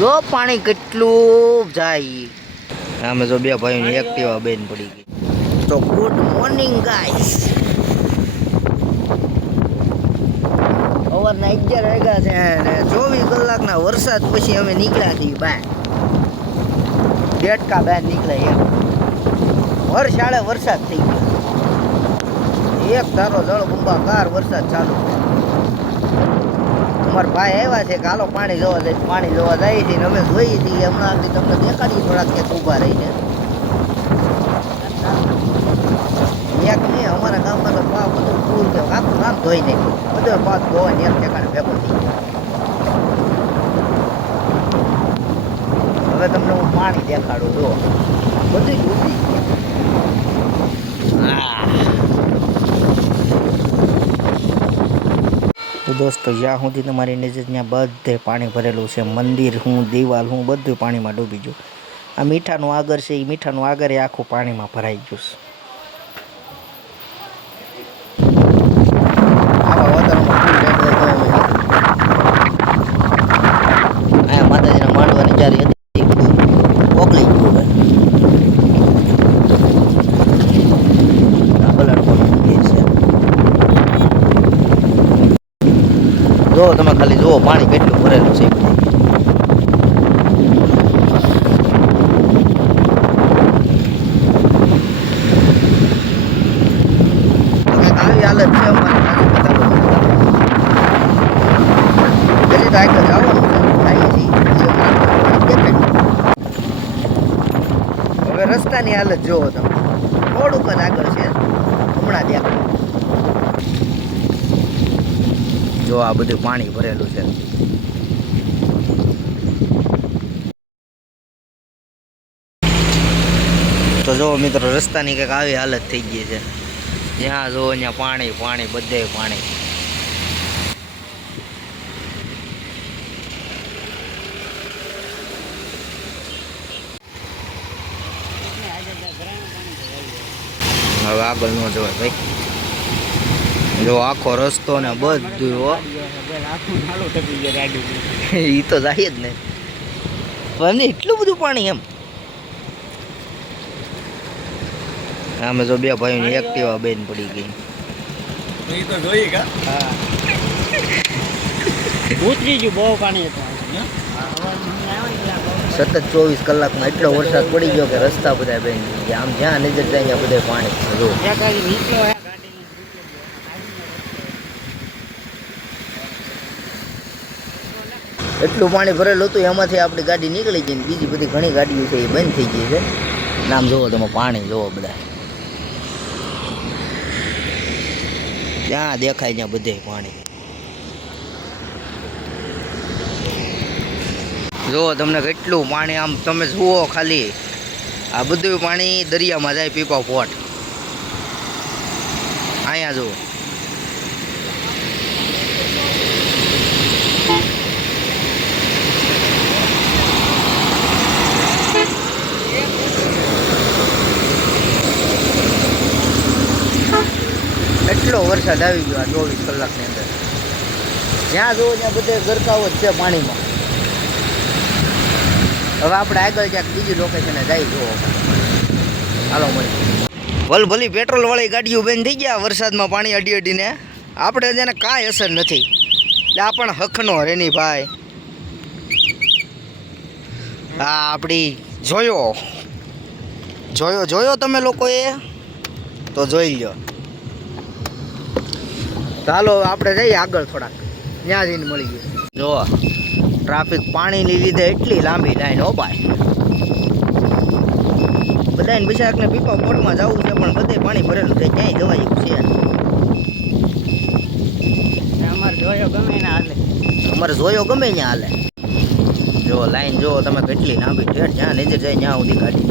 જો પાણી કેટલું જાય. અમે જો બે ભાઈઓની એક્ટિવા બેન પડી ગઈ. તો ગુડ મોર્નિંગ ગાઈસ. સવારના 11 વાગ્યા છે અને 24 કલાકના વરસાદ પછી અમે નીકળ્યા છીએ બહાર. ડેટકા બહાર નીકળ્યા એમ. વરસાડે વરસાદ થઈ ગયો. એક ધારો જળબંબાકાર વરસાદ ચાલુ. અમારા ભાઈ આવ્યા છે કે હાલો પાણી જોવા જાય. પાણી જોવા જાય છે ને અમે જોઈએ છીએ હમણાં આગળ તમને દેખાડી થોડાક ક્યાંક ઊભા રહીને. એક નહીં અમારા ગામમાં તો પાક બધું ફૂલ છે. આખું ગામ ધોઈ નાખ્યું. બધો પાક ધોવાને એક ઠેકાણે ભેગો થઈ ગયો. હવે તમને હું પાણી દેખાડું જો બધું ડૂબી ગયું. તો દોસ્તો જ્યાં સુધી તમારી નજર ત્યાં બધે પાણી ભરેલું છે. મંદિર હું દિવાલ હું બધું પાણીમાં ડૂબી ગયું. આ મીઠાનું આગળ છે એ મીઠાનું આગળ એ આખું પાણીમાં ભરાઈ ગયું છે. આવા વાતાવરણમાં અહીંયા માતાજીના માંડવાની જ્યારે હતી બધું ઓગળી ગયું. જો તમે ખાલી જુઓ પાણી કેટલું ભરેલું છે. આવી હાલત છે અમારી પેલી તો આગળ જવાનું હવે રસ્તાની હાલત જોવો તમે. થોડુંક જ આગળ છે હમણાં દેખાય. જો આ બધું પાણી ભરેલું છે. તો જો મિત્રો રસ્તાની કંઈક આવી હાલત થઈ ગઈ છે. જ્યાં જો ત્યાં પાણી પાણી બધે પાણી. હવે આગળ ન જવાય ભાઈ. જો આખો રસ્તો ને બધું એ તો જાય જ ને. પણ એટલું બધું પાણી એમ. અમે જો બે ભાઈઓની એક્ટિવા બેન પડી ગઈ. ઉતરી ગયું બહુ પાણી હતું. સતત 24 કલાકમાં એટલો વરસાદ પડી ગયો કે રસ્તા બધા બેન ગયા. આમ જ્યાં નજર જાય ત્યાં બધે પાણી છે. જો એટલું પાણી ભરેલું હતું એમાંથી આપણી ગાડી નીકળી ગઈ. બીજી બધી ઘણી ગાડીઓ છે એ બંધ થઈ ગઈ છે. નામ જોવો તમે પાણી જોવો બધા જ્યાં દેખાય ત્યાં બધે પાણી. જુઓ તમને કેટલું પાણી આમ તમે જુઓ ખાલી. આ બધું પાણી દરિયામાં જાય પીપા પોટ. અહીંયા જુઓ એટલો વરસાદ આવી ગયો આ 24 કલાકની અંદર. જ્યાં જુઓ ત્યાં બધે ગરકાવો જ છે પાણીમાં. હવે આપણે આગળ ક્યાંક બીજી લોકેશને જઈ જુઓ. હાલો મળી ભલી પેટ્રોલવાળી ગાડીઓ બંધ થઈ ગયા વરસાદમાં પાણી અડી અડીને. આપણે જેને કાંઈ અસર નથી. એટલે આ પણ હકનો રેની ભાઈ. હા આપણી જોયો તમે લોકોએ તો જોઈ લો. ચાલો આપણે જઈએ આગળ થોડાક. ત્યાં જઈને મળી ગયું. જો ટ્રાફિક પાણીની લીધે એટલી લાંબી લાઈન હો ભાઈ. બધાને બિચારાને પીપા પોટમાં જવું છે પણ બધે પાણી ભરેલું છે. ક્યાંય જવાય એવું છે. અમારે જોયો ગમે ને હાલે. હાલે. જો લાઈન જુઓ તમે કેટલી લાંબી ઠેઠ જ્યાં નજર જાય ત્યાં સુધી ગાડી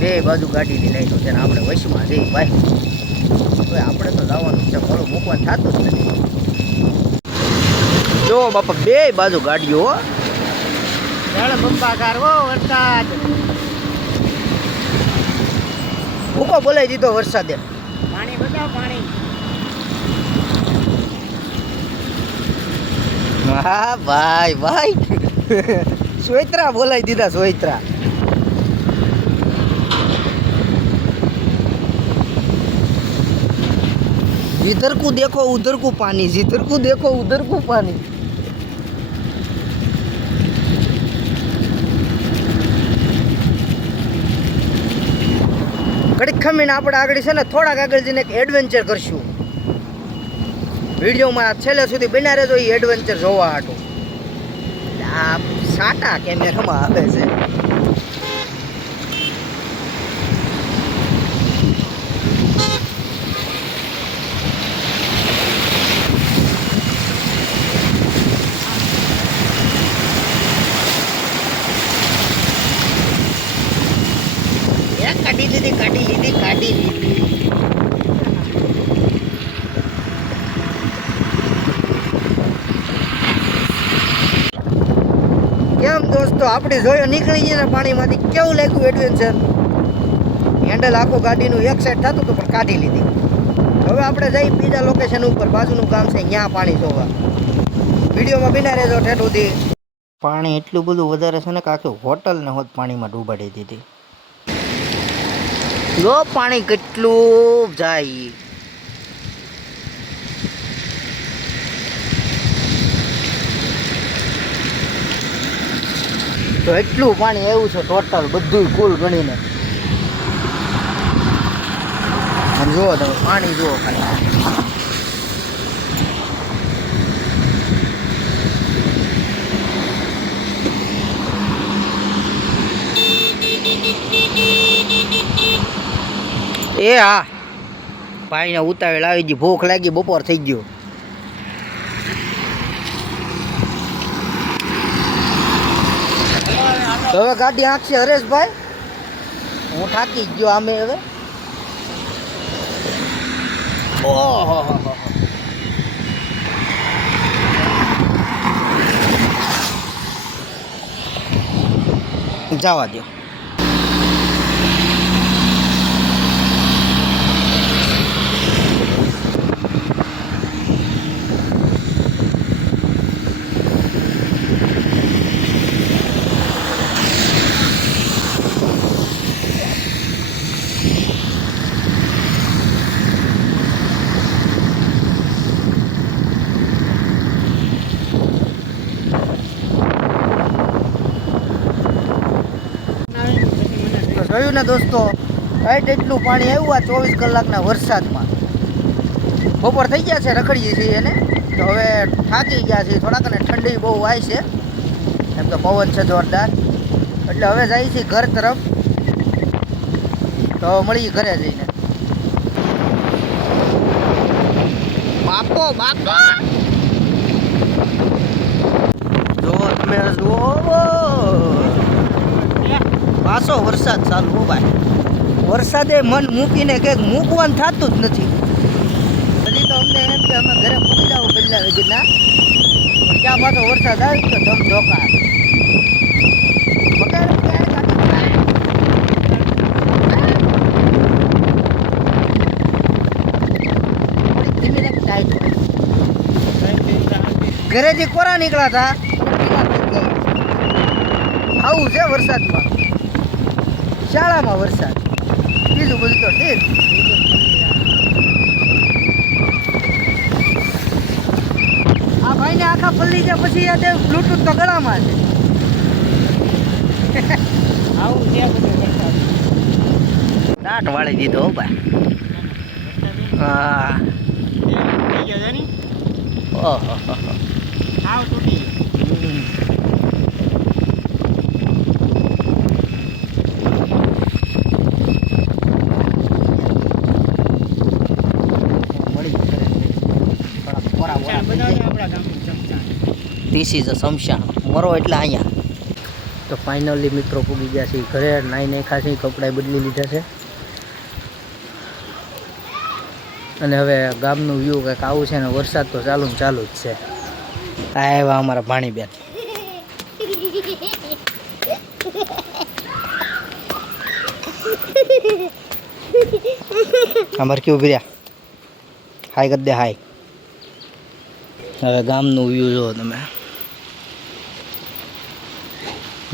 બે બાજુ ગાડીની લાઈનો છે ને આપણે વશમાં જઈ ભાઈ. તો આપણે તો જવાનું છે મોડું મૂકવાનું થતું જ નથી. જો બાપા બે બાજુ ગાડીઓ જળબંબાકાર વરસાદ. ભૂકો બોલાવી દીધો વરસાદે. પાણી બધા પાણી. હા ભાઈ ભાઈ સોયત્રા બોલાવી દીધા સોયત્રા. जिधर को देखो उधर को पानी, जिधर को देखो उधर को पानी. ઘડીક ખમીને આપણે આગળ છે ને થોડાક આગળ જઈને એક એડવેન્ચર કરશું. વિડીયોમાં છેલ્લે સુધી બન્યા રહેજો એ એડવેન્ચર જોવા હાટું. આ સાટા કેમેરામાં આવે છે. કાઢી લીધી. કેમ દોસ્તો આપણી જોયો નીકળી ગઈ ને પાણીમાંથી, કેવું લાગ્યું એડવેન્ચર? હેન્ડલ આખું ગાડીનું એક સાઈડ થતું હતું પણ કાઢી લીધી. હવે આપણે જઈ બીજા લોકેશન ઉપર, બાજુનું ગામ છે ત્યાં પાણી જોવા. વિડીયોમાં બિના રહેજો ઠેઠ સુધી. પાણી એટલું બધું વધારે છે ને કે આખી હોટલને હોત પાણીમાં ડૂબાડી દીધી. જો પાણી કેટલું જાય. તો એટલું પાણી આવ્યું છે ટોટલ બધું કુલ ગણીને. અને જુઓ તમે પાણી જુઓ ખાલી. એ હા ભાઈને ઉતાવળ આવી ગઈ, ભૂખ લાગી, બપોર થઈ ગયો. હવે ગાડી આંખશે હરેશભાઈ, હું થાકી ગયો આમે હવે. ઓહો જવા દો. જોયું ને દોસ્તો, એટલું પાણી આવ્યું આ 24 કલાકના વરસાદમાં. બપોર થઈ ગયા છે, રખડીએ છીએ એને તો હવે થાકી ગયા છીએ થોડાક, અને ઠંડી બહુ વાય છે એમ તો પવન છે જોરદાર. એટલે હવે જાય છે ઘર તરફ. તો મળીએ ઘરે જઈને. બાપો જો તમે જુઓ પાછો વરસાદ ચાલુ. હો ભાઈ, વરસાદે મન મૂકીને કંઈક મૂકવાનું થતું જ નથી. હજી તો અમને એમ કે અમે ઘરે મૂકી જાવ બદલા વેજીના, પણ ક્યાં પાછો વરસાદ આવી તો ધમ ધોકા. ઘરેથી કોરા નીકળ્યા હતા, આવું છે વરસાદમાં. શાળામાં વરસાદ, બીજું બધું તો ઠીક. આ ભાઈને આખા પલ્લી ગયા પછી આ બ્લુટૂથ તો ગળામાં છે. આવું છે બધું વરસાદ. દાટ વાળી દીધો હો ભાઈ. હા થઈ ગયો છે ને? ઓહો આવ તૂટી ગયો. This is a shamshan. મરો એટલે અહીંયા. તો ફાઇનલી મિત્રો પૂગી ગયા છે ઘરે. નાઈ નાખ્યા છે, કપડાં બદલી લીધા છે, અને હવે ગામનું વ્યૂ કંઈક આવું છે ને વરસાદ તો ચાલુ ને ચાલુ જ છે. આ આવ્યા અમારા ભાણીબેન. અમારે કેવું ભર્યા હાય કર દે હાય. હવે ગામનું વ્યૂ જુઓ તમે.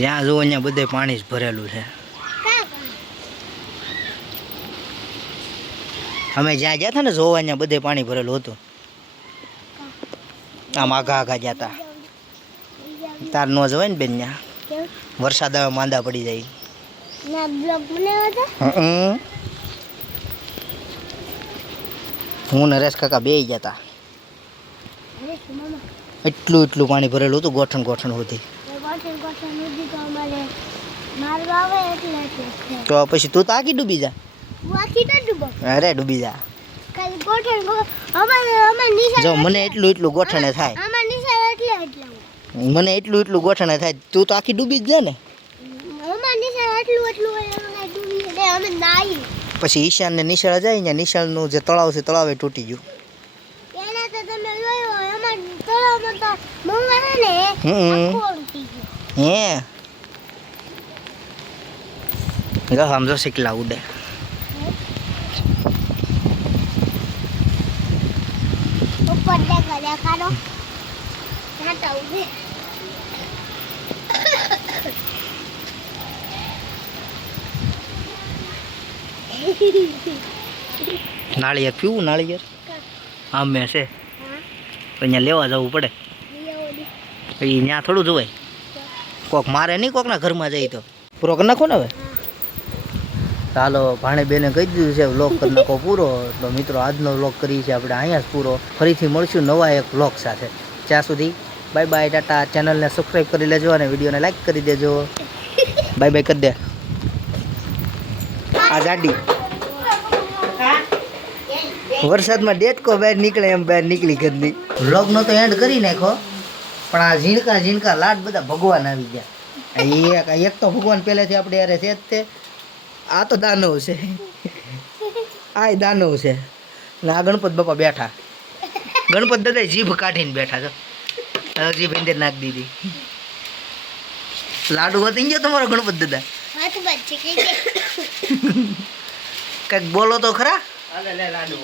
જ્યાં જુઓ અહીંયા બધે પાણી જ ભરેલું છે. અમે જ્યાં ગયા હતા ને જોવા અહીંયા બધે પાણી ભરેલું હતું. આમ આઘા આઘા ગયા હતા. તાર ન જવાય ને બેન ત્યાં વરસાદ આવે માંદા પડી જાય. હું ને રેસ કાકા બે ગયા હતા. એટલું પાણી ભરેલું હતું ગોઠણ સુધી. તો પછી તું તો આખી ડૂબી જા. અરે ડૂબી જા. જો મને એટલું ગોઠણે થાય. મને એટલું ગોઠણે થાય તું તો આખી ડૂબી જ જાય ને. પછી ઈશાન ને નિશાળ જાય ને નિશાળનું જે તળાવ છે તળાવે તૂટી ગયું. હે સમજો શીખલા ઉડે. નાળિયેર પીવું નાળિયેર આમ મેં છે અહીંયા લેવા જવું પડે. એ ત્યાં થોડું જોવાય. કોક મારે નહીં કોકના ઘરમાં જાય તો પૂરો કરી નાખો ને હવે. ચાલો ભાણે બેને કહી દીધું છે વ્લોગ કરી નાખો પૂરો. તો મિત્રો આજનો વ્લોગ કરીએ છીએ આપણે અહીંયા જ પૂરો. ફરીથી મળશું નવા એક વ્લોગ સાથે. ત્યાં સુધી બાય બાય ટાટા. ચેનલને સબસ્ક્રાઈબ કરી લેજો અને વિડીયોને લાઈક કરી દેજો. બાય બાય કરી દે. આ જાડી વરસાદમાં ડેટકો બહાર નીકળે એમ બહાર નીકળી ગઈ. વ્લોગનો તો એન્ડ કરી નાખો પણ આ ઝીણકા લાડ બધા ભગવાન આવી ગયા. એક તો ભગવાન પહેલેથી આપણે યારે છે જ તે. આ તો દાનવ છે. આ દાનવ છે ને આ ગણપત બાપા બેઠા. ગણપત દાદા જીભ કાઢીને બેઠા છો. જીભ અંદર નાખી દીધી. લાડુ વધી ગયો તમારો ગણપત દાદા. કંઈક બોલો તો ખરા. લાડુ